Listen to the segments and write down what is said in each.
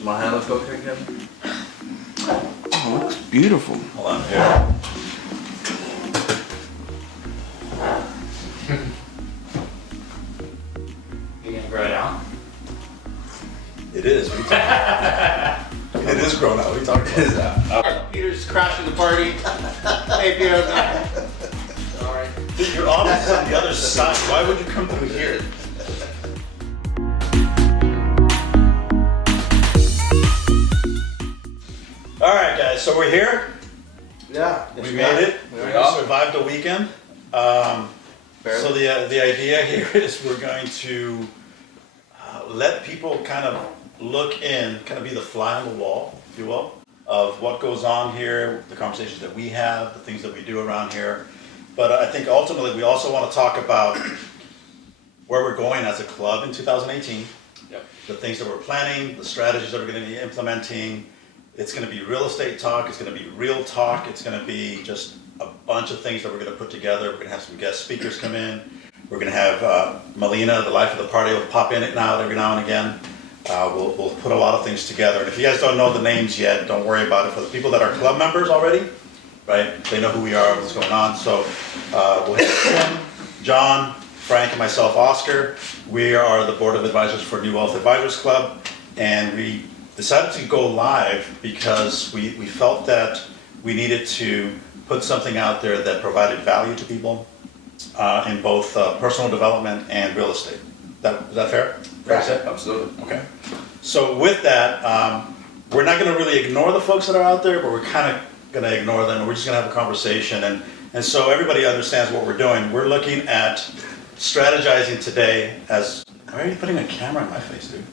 Does my hand look okay, Kevin? Oh, it looks beautiful. Hold on here. You gonna grow it out? It is. What are you talking about? It is grown out. What are you talking about? Peter's crashing the party. Hey, Peter. Sorry. Dude, your office is on the other side. Why would you come through here? All right, guys. So we're here. Yeah. We made it. There We we go. survived the weekend. So the idea here is we're going to let people kind of look in, kind of be the fly on the wall, if you will, of what goes on here, the conversations that we have, the things that we do around here. But I think ultimately we also want to talk about where we're going as a club in 2018, Yep. the things that we're planning, the strategies that we're going to be implementing. It's going to be real estate talk, it's going to be real talk, it's going to be just a bunch of things that we're going to put together. We're going to have some guest speakers come in. We're going to have Melina, the life of the party, will pop in every now and again. We'll put a lot of things together. And if you guys don't know the names yet, don't worry about it. For the people that are club members already, right, they know who we are, what's going on. So we'll have Tim, John, Frank, and myself, Oscar. We are the board of advisors for New Wealth Advisors Club, and we decided to go live because we felt that we needed to put something out there that provided value to people in both personal development and real estate. Is that fair? Fair to say? Absolutely. Okay. So with that, we're not going to really ignore the folks that are out there, but we're kind of going to ignore them. We're just going to have a conversation. And so everybody understands what we're doing. We're looking at strategizing today as, why are you putting a camera in my face, dude?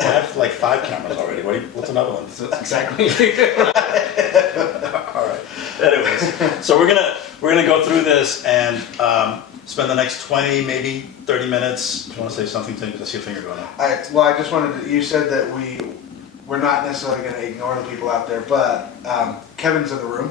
I have like 5 cameras already. What's another one? Exactly. All right. Anyways, so we're gonna go through this and spend the next 20, maybe 30 minutes. Do you want to say something, Tim? I see your finger going up. I just wanted to, you said that we're not necessarily going to ignore the people out there, but Kevin's in the room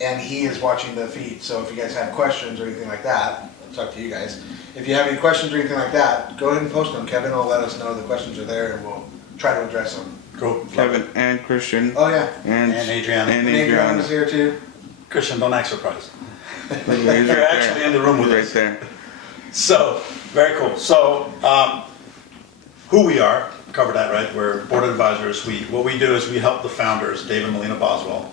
and he is watching the feed. So if you guys have questions or anything like that, it's up to you guys. If you have any questions or anything like that, go ahead and post them. Kevin will let us know the questions are there and we'll try to address them. Cool. Kevin and Christian Oh yeah, and Adriana. and and Adrian is Adriana. here too. Christian, don't act surprised. Look, he's right You're there. actually in the room with He's us. right there. So, very cool. So, who we are, covered that, right? We're board advisors. What we do is we help the founders, Dave and Melina Boswell,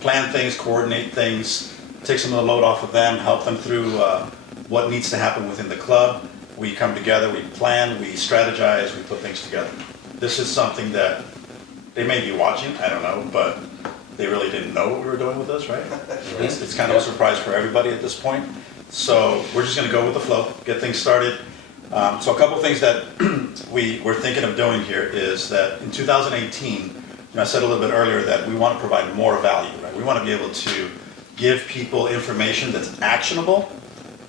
plan things, coordinate things, take some of the load off of them, help them through what needs to happen within the club. We come together, we plan, we strategize, we put things together. This is something that they may be watching, I don't know, but they really didn't know what we were doing with this, right? It's kind of a surprise for everybody at this point. So we're just gonna go with the flow, get things started. So a couple of things that we're thinking of doing here is that in 2018, I said a little bit earlier that we want to provide more value, right? We want to be able to give people information that's actionable,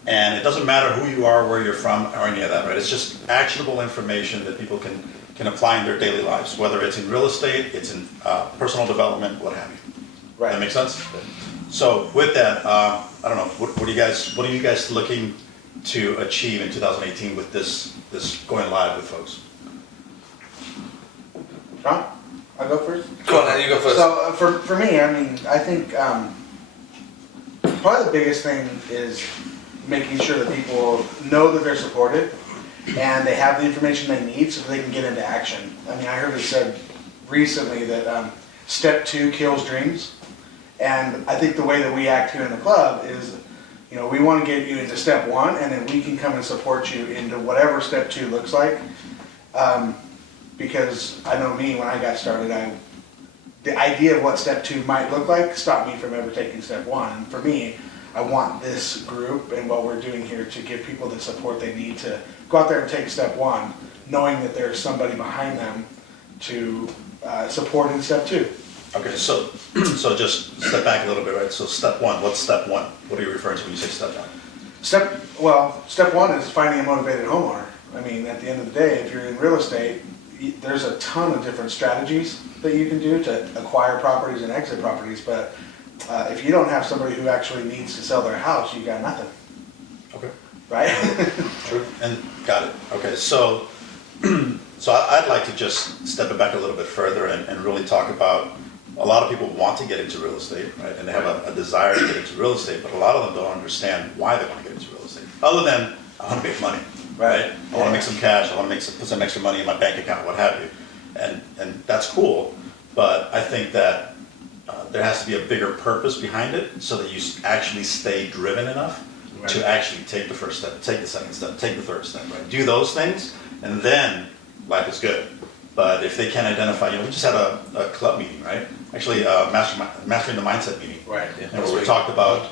and it doesn't matter who you are, where you're from, or any of that, right? It's just actionable information that people can apply in their daily lives, whether it's in real estate, it's in personal development, what have you. Right. That make sense? So with that, I don't know, what are you guys looking to achieve in 2018 with this going live with folks? John, I'll go first. Go on, then, you go first. So for me, I mean, I think probably the biggest thing is making sure that people know that they're supported and they have the information they need so that they can get into action. I mean, I heard it said recently that step 2 kills dreams. And I think the way that we act here in the club is, we want to get you into step 1 and then we can come and support you into whatever step 2 looks like. Because I know me, when I got started, the idea of what step 2 might look like stopped me from ever taking step 1. And for me, I want this group and what we're doing here to give people the support they need to go out there and take step 1, knowing that there's somebody behind them to support in step 2. Okay, so just step back a little bit, right? So step 1, what's step 1? What are you referring to when you say step 1? Step 1 is finding a motivated homeowner. I mean, at the end of the day, if you're in real estate, there's a ton of different strategies that you can do to acquire properties and exit properties, but if you don't have somebody who actually needs to sell their house, you got nothing, Okay. right? True. And got it. Okay, so So I'd like to just step it back a little bit further and really talk about, a lot of people want to get into real estate, right? And they have a desire to get into real estate, but a lot of them don't understand why they want to get into real estate. Other than, I want to make money, right? I want to make some cash, I want to put some extra money in my bank account, what have you. And that's cool, but I think that there has to be a bigger purpose behind it so that you actually stay driven enough to actually take the first step, take the second step, take the third step, right? Do those things, and then life is good. But if they can't identify, we just had a club meeting, right? Actually, Mastering the Mindset meeting. Right. And we talked about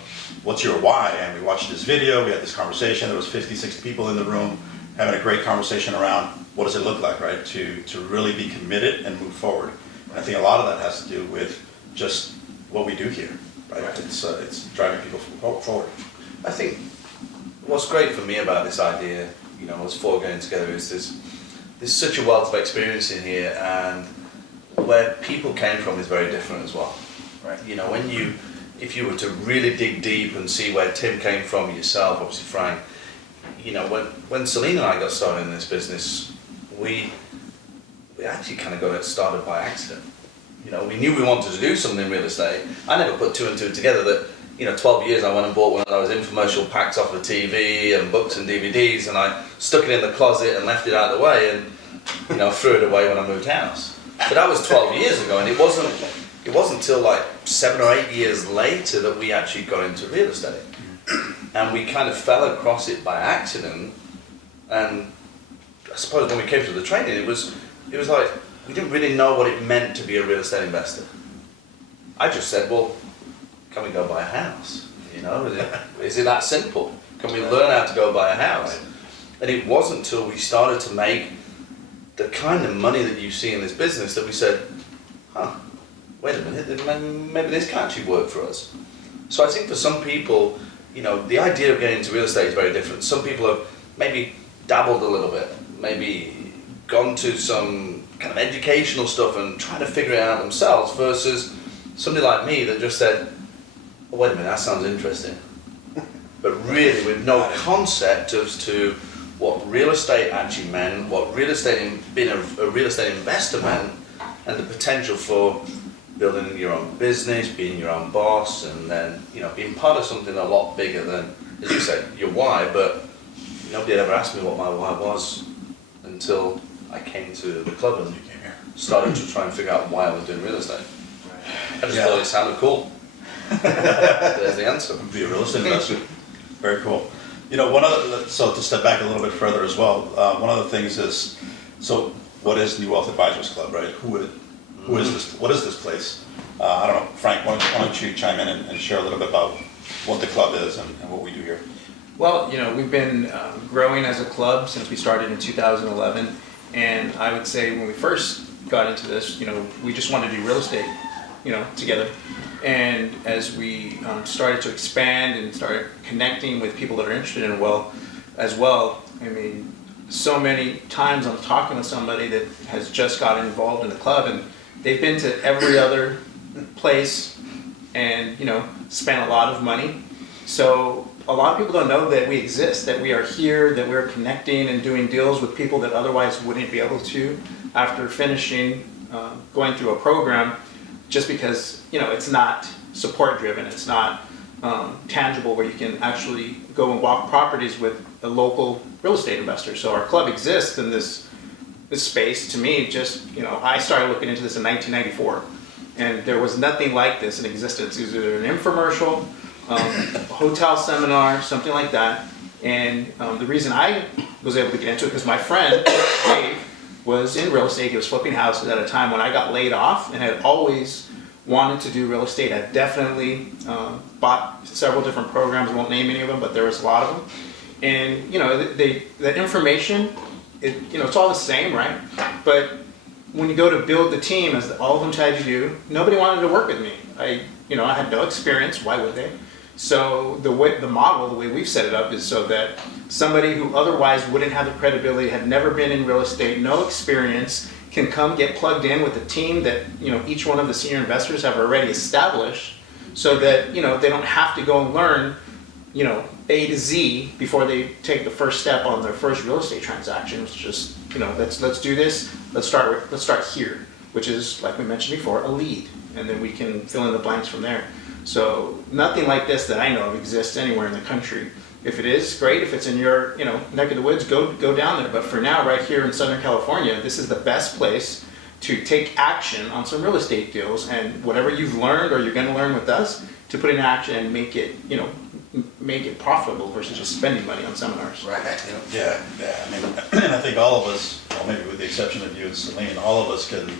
what's your why, and we watched this video, we had this conversation, there was 50, 60 people in the room having a great conversation around what does it look like, right? To really be committed and move forward. And I think a lot of that has to do with just what we do here, right? It's driving people forward. I think what's great for me about this idea, us four getting together, is there's such a wealth of experience in here, and where people came from is very different as well. Right. If you were to really dig deep and see where Tim came from, yourself, obviously Frank, when Celine and I got started in this business, we actually kind of got it started by accident. We knew we wanted to do something in real estate. I never put two and two together that, 12 years I went and bought one of those infomercial packs off the TV and books and DVDs, and I stuck it in the closet and left it out of the way and, threw it away when I moved house. But that was 12 years ago, and it wasn't until like 7 or 8 years later that we actually got into real estate. And we kind of fell across it by accident, and I suppose when we came to the training, it was like we didn't really know what it meant to be a real estate investor. I just said, well, can we go buy a house? Is it that simple? Can we learn how to go buy a house? And it wasn't until we started to make the kind of money that you see in this business that we said, wait a minute, maybe this can actually work for us. So I think for some people, the idea of getting into real estate is very different. Some people have maybe dabbled a little bit, maybe gone to some kind of educational stuff and trying to figure it out themselves, versus somebody like me that just said, oh, wait a minute, that sounds interesting. But really with no concept as to what real estate actually meant, what being a real estate investor meant, and the potential for building your own business, being your own boss, and then being part of something a lot bigger than, as you said, your why. But nobody had ever asked me what my why was until I came to the club and started to try and figure out why I was doing real estate. I just thought it sounded cool. There's the answer. Be a real estate investor. Very cool. So to step back a little bit further as well, one of the things is, so what is New Wealth Advisors Club, right? Who is this? What is this place? I don't know, Frank, why don't you chime in and share a little bit about what the club is and what we do here? Well, we've been growing as a club since we started in 2011, and I would say when we first got into this, we just wanted to do real estate, together. And as we started to expand and started connecting with people that are interested in wealth as well, so many times I'm talking with somebody that has just gotten involved in the club, and they've been to every other place and spent a lot of money. So a lot of people don't know that we exist, that we are here, that we're connecting and doing deals with people that otherwise wouldn't be able to after finishing going through a program, just because it's not support driven, it's not tangible, where you can actually go and walk properties with a local real estate investor. So our club exists in this space. To me, I started looking into this in 1994, and there was nothing like this in existence. It was either an infomercial, a hotel seminar, something like that. And the reason I was able to get into it, because my friend Dave was in real estate. He was flipping houses at a time when I got laid off, and had always wanted to do real estate. I definitely bought several different programs. I won't name any of them, but there was a lot of them. And the information, it's all the same, right? But when you go to build the team, as all of them tried to do, nobody wanted to work with me. I had no experience. Why would they? So the model, the way we've set it up, is so that somebody who otherwise wouldn't have the credibility, had never been in real estate, no experience, can come get plugged in with a team that each one of the senior investors have already established, so that they don't have to go and learn A to Z before they take the first step on their first real estate transaction, which is just you know, let's do this. Let's start here, which is, like we mentioned before, a lead, and then we can fill in the blanks from there. So nothing like this that I know of exists anywhere in the country. If it is, great. If it's in your, you know, neck of the woods, go down there. But for now, right here in Southern California, this is the best place to take action on some real estate deals, and whatever you've learned or you're going to learn with us, to put in action and make it, you know, make it profitable versus just spending money on seminars. Right. Yeah. I mean, and I think all of us, well, maybe with the exception of you and Celine, all of us can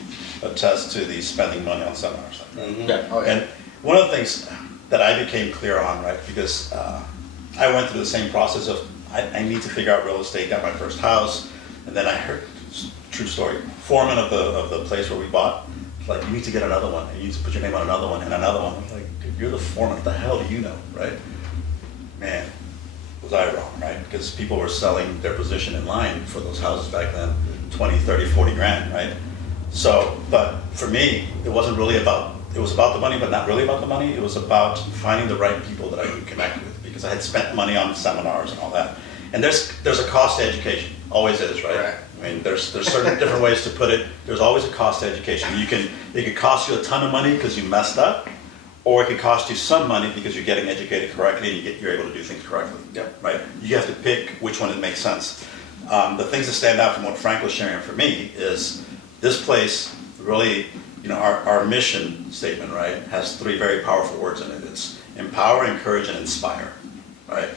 attest to the spending money on seminars. Yeah. Oh, yeah. And one of the things that I became clear on, right, because I went through the same process of I need to figure out real estate, got my first house, and then I heard, true story, foreman of the place where we bought, like, you need to get another one, and you need to put your name on another one and another one. I'm like, dude, you're the foreman, what the hell do you know, right? Man, was I wrong, right? Because people were selling their position in line for those houses back then, 20, 30, 40 grand, right? So, but for me, it wasn't really about, it was about the money, but not really about the money. It was about finding the right people that I could connect with, because I had spent money on seminars and all that. And there's a cost to education, always is, right? Right. I mean, there's certain different ways to put it. There's always a cost to education. It could cost you a ton of money because you messed up, or it could cost you some money because you're getting educated correctly and you're able to do things correctly. Yep. Right? You have to pick which one it makes sense. The things that stand out from what Frank was sharing for me is this place really, you know, our mission statement, right, has 3 very powerful words in it. It's empower, encourage, and inspire, right?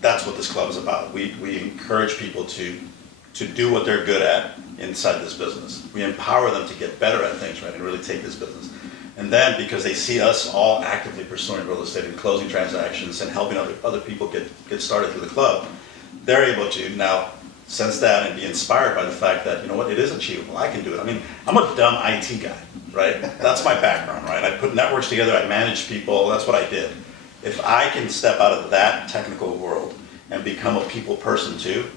That's what this club is about. We encourage people to do what they're good at inside this business. We empower them to get better at things, right, and really take this business. And then because they see us all actively pursuing real estate and closing transactions and helping other people get started through the club, they're able to now sense that and be inspired by the fact that, you know what, it is achievable. I can do it. I mean, I'm a dumb IT guy, right? That's my background, right? I put networks together, I manage people, that's what I did. If I can step out of that technical world and become a people person too,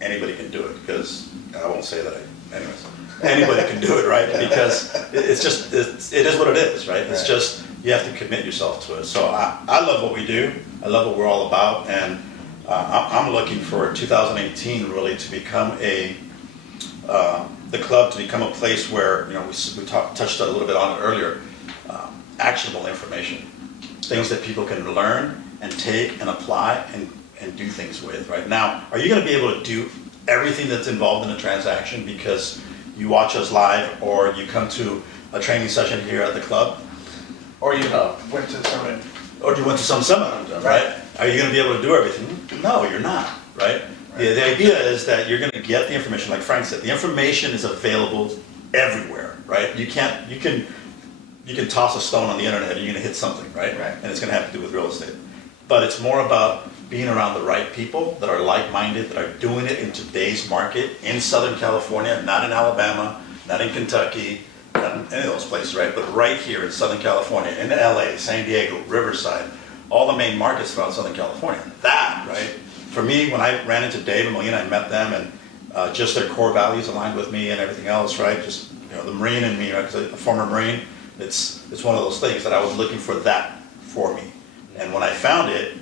anybody can do it, because I won't say that anyways. Anybody can do it, right? Because it's just, it is what it is, right? It's just, you have to commit yourself to it. So I love what we do. I love what we're all about. And I'm looking for 2018 really to become the club to become a place where, you know, we touched a little bit on it earlier, actionable information. Things that people can learn and take and apply and do things with, right? Now, are you going to be able to do everything that's involved in a transaction because you watch us live or you come to a training session here at the club? Or you went to some. Or you went to some seminar, right? Are you going to be able to do everything? No, you're not, right? The idea is that you're going to get the information, like Frank said, the information is available everywhere, right? You can toss a stone on the internet and you're going to hit something, right? Right. And it's going to have to do with real estate. But it's more about being around the right people that are like-minded, that are doing it in today's market in Southern California, not in Alabama, not in Kentucky, not in any of those places, right? But right here in Southern California, in LA, San Diego, Riverside, all the main markets throughout Southern California. That, right? For me, when I ran into Dave and Melina, I met them and just their core values aligned with me and everything else, right? Just, you know, the Marine in me, right? Because a former Marine, it's one of those things that I was looking for that for me. And when I found it,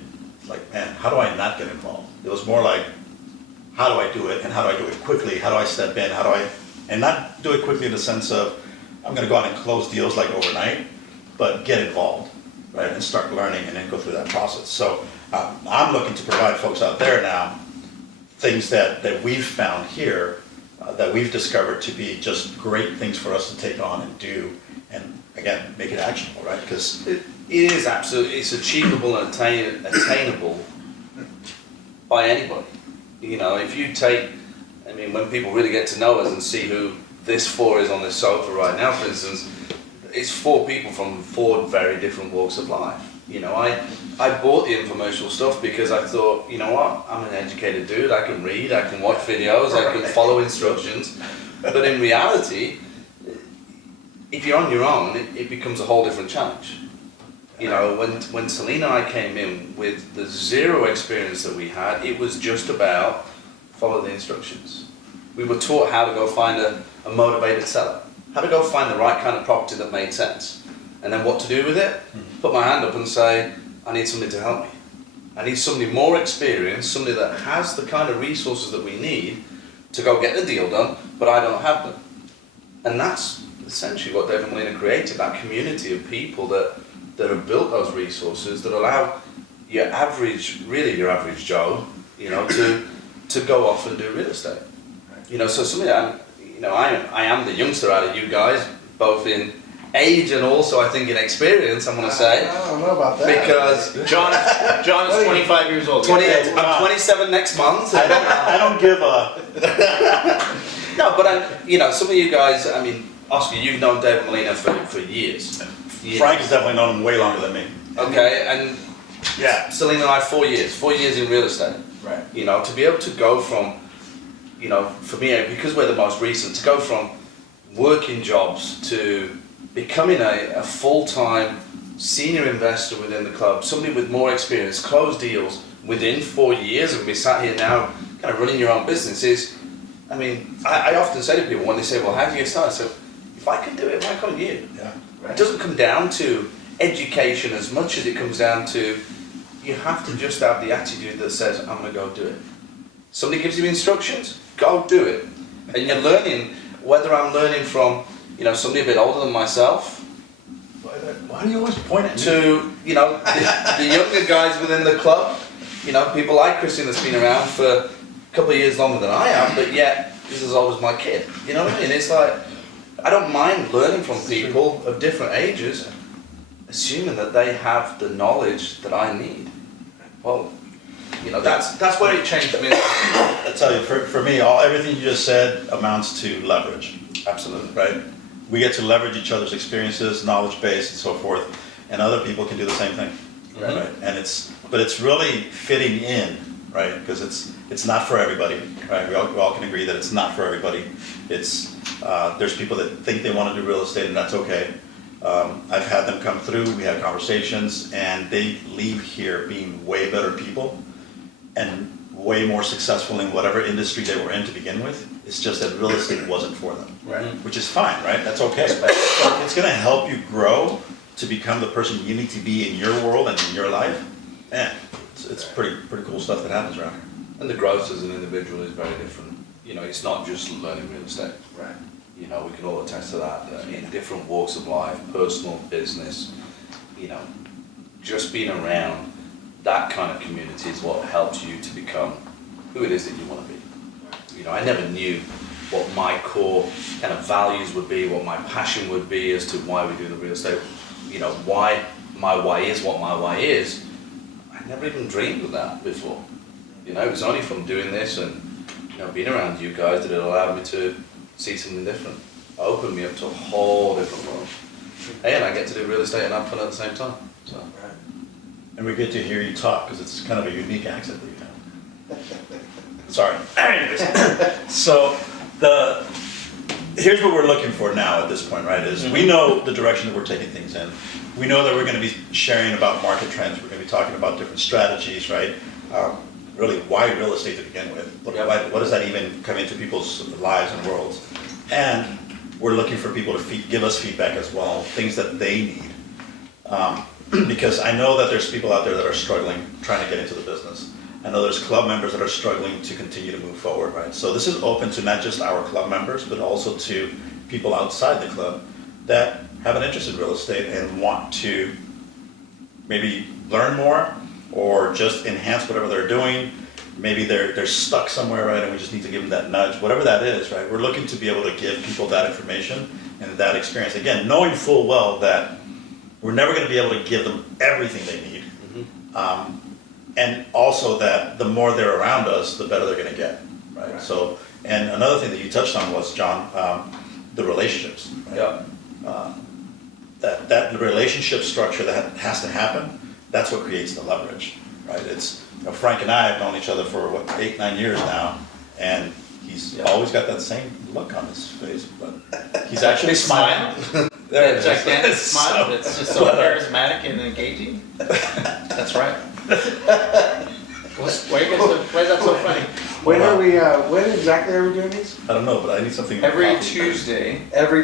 like, man, how do I not get involved? It was more like, how do I do it, and how do I do it quickly? How do I step in? And not do it quickly in the sense of, I'm gonna go out and close deals like overnight, but get involved, right, and start learning and then go through that process. So I'm looking to provide folks out there now things that we've found here, that we've discovered to be just great things for us to take on and do, and again, make it actionable, right? Because It is absolutely, it's achievable and attainable by anybody. You know, if you take, I mean, when people really get to know us and see who this 4 is on this sofa right now, for instance, it's 4 people from 4 very different walks of life. You know, I bought the infomercial stuff because I thought, you know what, I'm an educated dude, I can read, I can watch videos, I can follow instructions. But in reality, if you're on your own, it becomes a whole different challenge. You know, when Celine and I came in with the 0 experience that we had, it was just about follow the instructions. We were taught how to go find a motivated seller, how to go find the right kind of property that made sense, and then what to do with it. Put my hand up and say, I need somebody to help me. I need somebody more experienced, somebody that has the kind of resources that we need to go get the deal done, but I don't have them. And that's essentially what David Molina created, that community of people that have built those resources that allow your average Joe, you know, to go off and do real estate. You know, so something that I am the youngster out of you guys, both in age and also I think in experience, I'm going to say. I don't know about that. Because John is 25 years old. 28, I'm 27 next month. I don't give a. No, but you know, some of you guys, I mean, Oscar, you've known David Molina for years. Frank has definitely known him way longer than me. Okay, and Yeah. Selena and I 4 years in real estate. Right. You know, to be able to go from, you know, for me, because we're the most recent, to go from working jobs to becoming a full-time senior investor within the club, somebody with more experience, close deals within 4 years, and we sat here now kind of running your own businesses. I mean, I often say to people when they say, well, how do you get started? So, if I can do it, why can't you? Yeah. It doesn't come down to education as much as it comes down to you have to just have the attitude that says, I'm going to go do it. Somebody gives you instructions, go do it. And you're learning, whether I'm learning from, you know, somebody a bit older than myself, Why do you always point at me? to, you know, the younger guys within the club, you know, people like Christian that's been around for a couple of years longer than I am, but yet he's as old as my kid. You know what I mean? It's like, I don't mind learning from people of different ages, assuming that they have the knowledge that I need. Well, you know, that's where it changed me. I tell you, for me, everything you just said amounts to leverage. Absolutely. Right? We get to leverage each other's experiences, knowledge base, and so forth, and other people can do the same thing. Mhm. Right? And it's really fitting in, right? Because it's not for everybody, right? We all can agree that it's not for everybody. There's people that think they want to do real estate, and that's okay. I've had them come through, we had conversations, and they leave here being way better people and way more successful in whatever industry they were in to begin with. It's just that real estate wasn't for them, Right. which is fine, right? That's okay. But if it's going to help you grow to become the person you need to be in your world and in your life, man, it's pretty cool stuff that happens around here. And the growth as an individual is very different. You know, it's not just learning real estate. Right. You know, we can all attest to that in different walks of life, personal, business, you know, just being around that kind of community is what helps you to become who it is that you want to be. You know, I never knew what my core kind of values would be, what my passion would be as to why we do the real estate, you know, why my why is what my why is. I never even dreamed of that before. You know, it was only from doing this and, you know, being around you guys that it allowed me to see something different. Opened me up to a whole different world. Hey, and I get to do real estate and have fun at the same time. So. And we get to hear you talk because it's kind of a unique accent that you have. Sorry. Anyways, so here's what we're looking for now at this point, right? Is we know the direction that we're taking things in. We know that we're going to be sharing about market trends. We're going to be talking about different strategies, right? Really, why real estate to begin with? What does that even come into people's lives and worlds? And we're looking for people to give us feedback as well, things that they need. Because I know that there's people out there that are struggling, trying to get into the business. I know there's club members that are struggling to continue to move forward, right? So this is open to not just our club members, but also to people outside the club that have an interest in real estate and want to maybe learn more or just enhance whatever they're doing. Maybe they're stuck somewhere, right, and we just need to give them that nudge, whatever that is, right? We're looking to be able to give people that information and that experience. Again, knowing full well that we're never going to be able to give them everything they need. And also that the more they're around us, the better they're going to get, right? So, and another thing that you touched on was, John, the relationships. Right? Yeah. That relationship structure that has to happen, that's what creates the leverage, right? It's, you know, Frank and I have known each other for, 8-9 years now, and he's always got that same look on his face, but he's actually smiling. There it is. Gigantic smile. It's just so charismatic and engaging. That's right. Why is that so funny? When exactly are we doing these? I don't know, but I need something. Every Tuesday.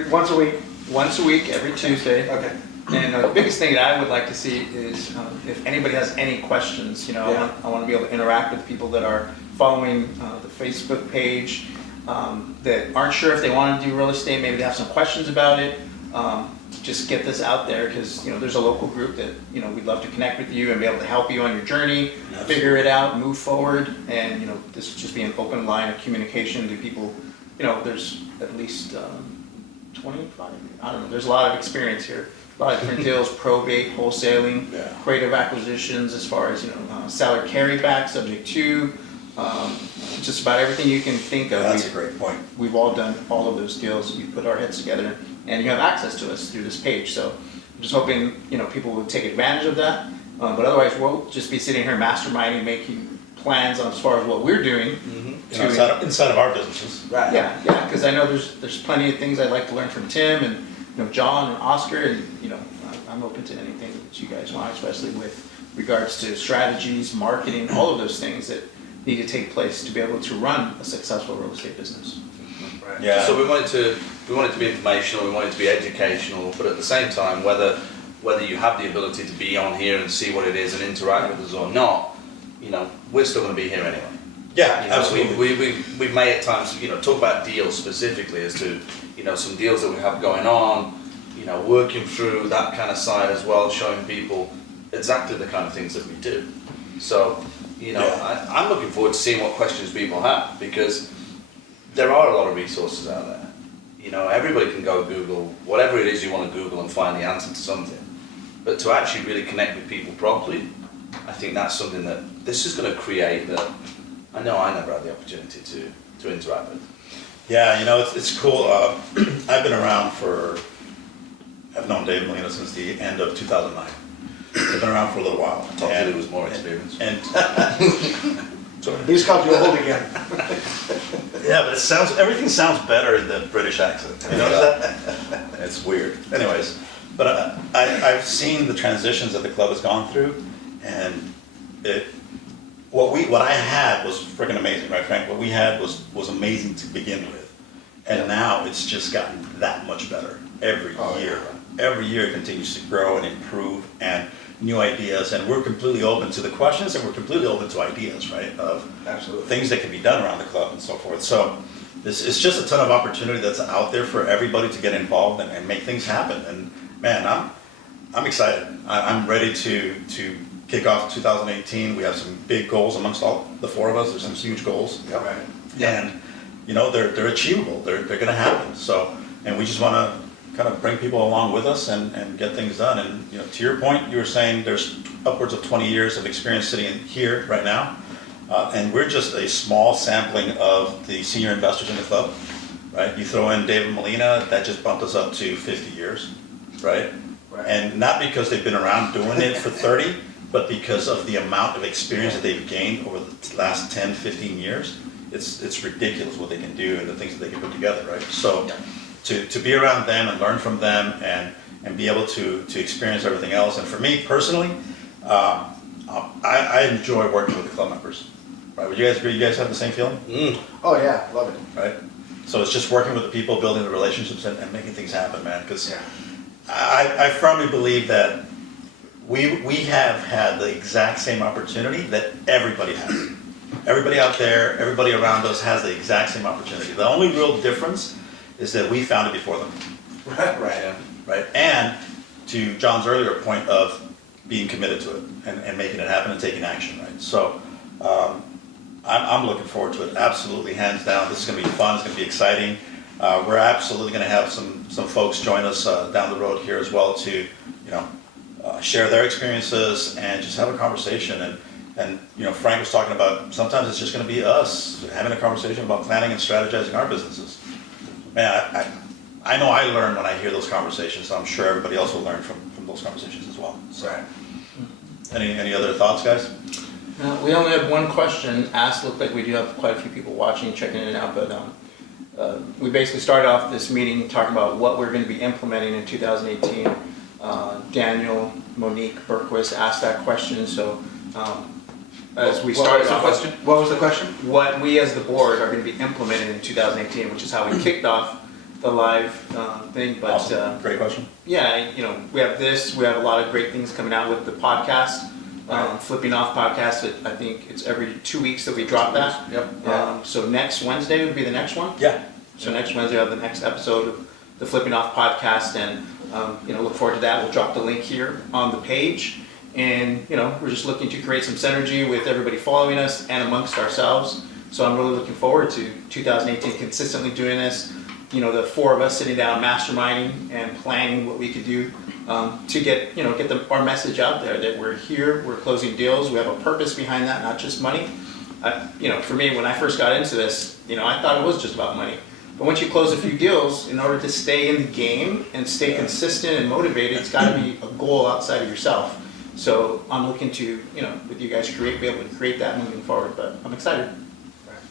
Once a week? Once a week, every Tuesday. Okay. And the biggest thing that I would like to see is if anybody has any questions, you know, Yeah. I want to be able to interact with people that are following the Facebook page. that aren't sure if they want to do real estate, maybe they have some questions about it. Just get this out there because there's a local group that we'd love to connect with you and be able to help you on your journey, figure it out, move forward, and this would just be an open line of communication to people. There's at least 25. I don't know. There's a lot of experience here. A lot of different deals: probate, wholesaling, creative acquisitions, as far as seller carryback, subject to. Just about everything you can think of. That's a great point. We've all done all of those deals. We put our heads together, and you have access to us through this page. So I'm just hoping people will take advantage of that. But otherwise, we'll just be sitting here masterminding, making plans on as far as what we're doing. Inside of our businesses. Right. Yeah, because I know there's plenty of things I'd like to learn from Tim and John and Oscar, and I'm open to anything that you guys want, especially with regards to strategies, marketing, all of those things that need to take place to be able to run a successful real estate business. Right. Yeah. So we want it to be informational, we want it to be educational, but at the same time, whether you have the ability to be on here and see what it is and interact with us or not, we're still going to be here anyway. Yeah, absolutely. We may at times, talk about deals specifically as to, some deals that we have going on, working through that kind of side as well, showing people exactly the kind of things that we do. So, I'm looking forward to seeing what questions people have, because there are a lot of resources out there. Everybody can go Google whatever it is you want to Google and find the answer to something. But to actually really connect with people properly, I think that's something that this is going to create that I know I never had the opportunity to interact with. Yeah, it's cool. I've been around I've known Dave Molina since the end of 2009. I've been around for a little while. I thought there was more experience. And He just called you old again. yeah, but everything sounds better in the British accent. You notice that? It's weird. Anyways, but I've seen the transitions that the club has gone through, and what I had was freaking amazing, right, Frank? What we had was amazing to begin with, and now it's just gotten that much better every year. Every year it continues to grow and improve, and new ideas, and we're completely open to the questions, and we're completely open to ideas, right, of Absolutely. things that can be done around the club and so forth. So this is just a ton of opportunity that's out there for everybody to get involved and make things happen. And man, I'm excited. I'm ready to kick off 2018. We have some big goals amongst all the four of us. There's some huge goals. Yep. Right. And they're achievable. They're going to happen. So, and we just want to kind of bring people along with us and get things done. And to your point, you were saying there's upwards of 20 years of experience sitting in here right now, and we're just a small sampling of the senior investors in the club, right? You throw in David Molina, that just bumped us up to 50 years, right? Right. And not because they've been around doing it for 30, but because of the amount of experience that they've gained over the last 10, 15 years. It's ridiculous what they can do and the things that they can put together, right? So to be around them and learn from them and be able to experience everything else. And for me personally, I enjoy working with the club members. Right? Would you guys agree? You guys have the same feeling? Oh yeah, love it. Right? So it's just working with the people, building the relationships, and making things happen, man. Because I firmly believe that we have had the exact same opportunity that everybody has. Everybody out there, everybody around us has the exact same opportunity. The only real difference is that we found it before them. Right. Right? And to John's earlier point of being committed to it and making it happen and taking action, right? So I'm looking forward to it, absolutely, hands down. This is going to be fun, it's going to be exciting. We're absolutely going to have some folks join us down the road here as well to, share their experiences and just have a conversation. And Frank was talking about sometimes it's just going to be us having a conversation about planning and strategizing our businesses. Man, I know I learn when I hear those conversations, so I'm sure everybody else will learn from those conversations as well. So, Right. any other thoughts, guys? We only have one question asked. Looked like we do have quite a few people watching, checking it out, but we basically started off this meeting talking about what we're going to be implementing in 2018. Daniel, Monique, Berquist asked that question, so as we started off, What was the question? what we as the board are going to be implementing in 2018, which is how we kicked off the live thing. But Awesome. Great question. yeah, we have this. We have a lot of great things coming out with the podcast. Flipping Off podcast. I think it's every 2 weeks that we drop that. Yep. So next Wednesday would be the next one. Yeah. So next Wednesday we'll have the next episode of the Flipping Off podcast, and look forward to that. We'll drop the link here on the page, and we're just looking to create some synergy with everybody following us and amongst ourselves. So I'm really looking forward to 2018 consistently doing this. The four of us sitting down, masterminding and planning what we could do to get our message out there that we're here, we're closing deals, we have a purpose behind that, not just money. For me, when I first got into this, I thought it was just about money. But once you close a few deals, in order to stay in the game and stay consistent and motivated, it's got to be a goal outside of yourself. So I'm looking to, with you guys, be able to create that moving forward. But I'm excited.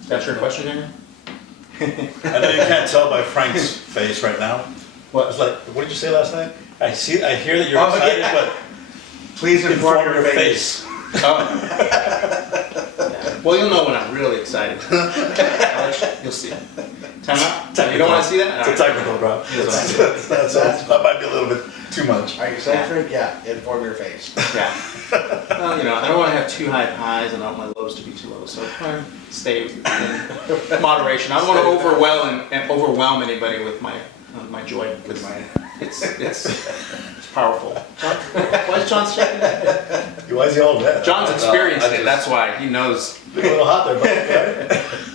That's your question, Daniel? I know you can't tell by Frank's face right now. What? It's like, what did you say last night? I hear that you're excited, yeah. but Please inform your face. Well, you'll know when I'm really excited. You'll see. Time out? You don't want to see that? It's a technical, bro. That might be a little bit too much. Are you excited, Frank? Yeah, inform your face. Yeah. Well, I don't want to have too high highs and I don't want my lows to be too low. So stay in moderation. I don't want to overwhelm anybody with my joy. With my, it's powerful. Why is John checking that? Why is he all red? John's experienced I it. That's why he knows. A little hot there,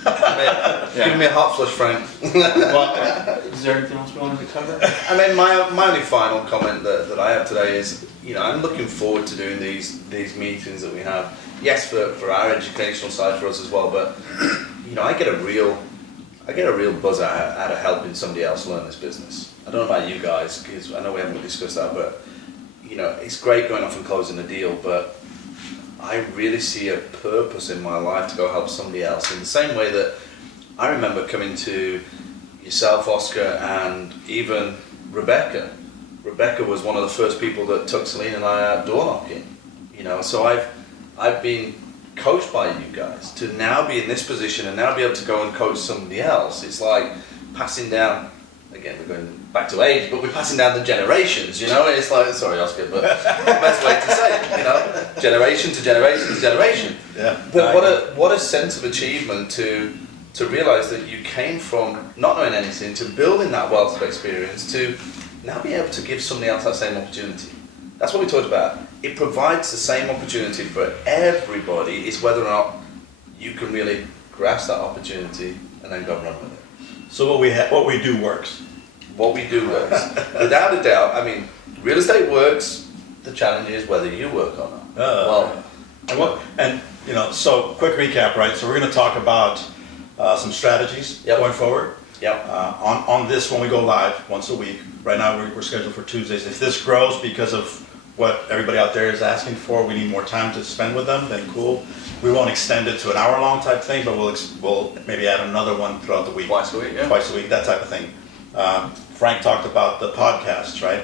but Give me a hot flush, Frank. Well, is there anything else we wanted to cover? I mean, my only final comment that I have today is, I'm looking forward to doing these meetings that we have. Yes, for our educational side for us as well, but I get a real buzz out of helping somebody else learn this business. I don't know about you guys, because I know we haven't discussed that, but it's great going off and closing a deal, but I really see a purpose in my life to go help somebody else in the same way that I remember coming to yourself, Oscar, and even Rebecca. Rebecca was one of the first people that took Celine and I out door knocking. So I've been coached by you guys to now be in this position and now be able to go and coach somebody else. It's like passing down, again, we're going back to age, but we're passing down the generations, It's like, sorry, Oscar, but the best way to say it, generation to generation to generation. yeah. But what a sense of achievement to realise that you came from not knowing anything to building that wealth of experience to now be able to give somebody else that same opportunity. That's what we talked about. It provides the same opportunity for everybody. It's whether or not you can really grasp that opportunity and then go and run with it. So what we do works. What we do works. Without a doubt, real estate works. The challenge is whether you work or not. So quick recap, right? So we're going to talk about some strategies going forward. Yep. On this, when we go live once a week. Right now we're scheduled for Tuesdays. If this grows because of what everybody out there is asking for, we need more time to spend with them, then cool. We won't extend it to an hour-long type thing, but we'll maybe add another one throughout the week. Twice a week, yeah. Twice a week, that type of thing. Frank talked about the podcasts, right?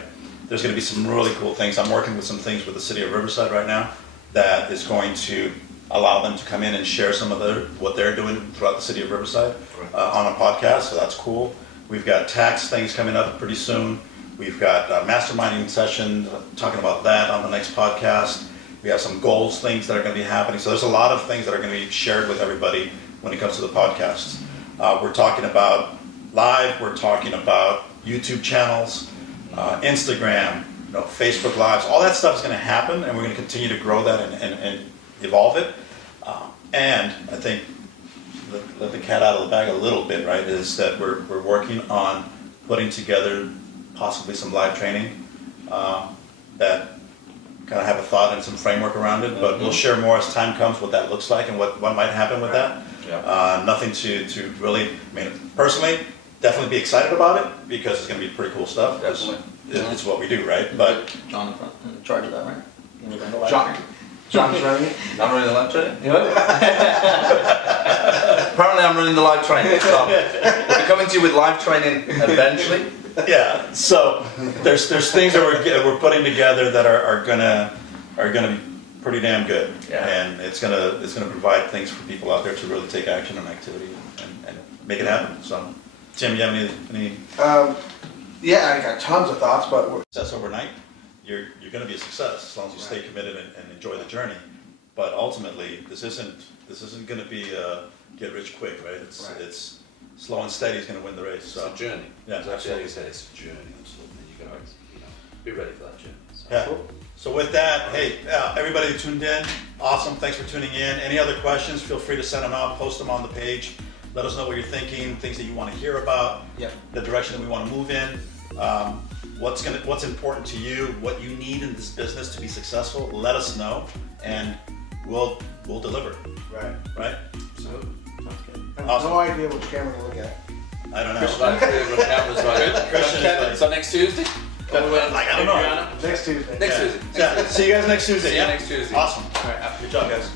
There's going to be some really cool things. I'm working with some things with the city of Riverside right now that is going to allow them to come in and share some of what they're doing throughout the city of Riverside on a podcast, so that's cool. We've got tax things coming up pretty soon. We've got a masterminding session talking about that on the next podcast. We have some goals things that are going to be happening. So there's a lot of things that are going to be shared with everybody when it comes to the podcasts. We're talking about live, we're talking about YouTube channels, Instagram, Facebook Lives. All that stuff is going to happen, and we're going to continue to grow that and evolve it. And I think let the cat out of the bag a little bit, right, is that we're working on putting together possibly some live training that kind of have a thought and some framework around it, but we'll share more as time comes what that looks like and what might happen with that. Yeah. Nothing to really, personally, definitely be excited about it because it's going to be pretty cool stuff. Definitely. It's what we do, right? But John in charge of that, right? You run the live John. training? John's running it. I'm running the live training? You know? Apparently I'm running the live training, so we'll be coming to you with live training eventually. yeah, so there's things that we're putting together that are gonna be pretty damn good, Yeah. and it's gonna provide things for people out there to really take action and activity and make it happen. So, Tim, you have any Yeah, I got tons of thoughts, but success overnight? You're gonna be a success as long as you stay committed and enjoy the journey. But ultimately, this isn't gonna be a get rich quick, right? It's slow and steady is gonna win the race, It's so. a journey. Yeah, It's actually, like absolutely. you said, it's a journey, absolutely. You gotta, you know, be ready for that journey. So. Yeah. So with that, hey, everybody who tuned in, awesome, thanks for tuning in. Any other questions, feel free to send them out, post them on the page. Let us know what you're thinking, things that you want to hear about, Yep. the direction that we want to move in, what's important to you, what you need in this business to be successful. Let us know, and we'll deliver, Right. right? Absolutely. Sounds good. I have Awesome. no idea which camera to look at. I don't know. Christian, like, the cameras right. Christian is like- So next Tuesday? Like, I don't know. Next Tuesday. Next Yeah. Tuesday. Yeah. See you guys next Tuesday. See you yeah? next Tuesday. Awesome. All right. Good job, guys.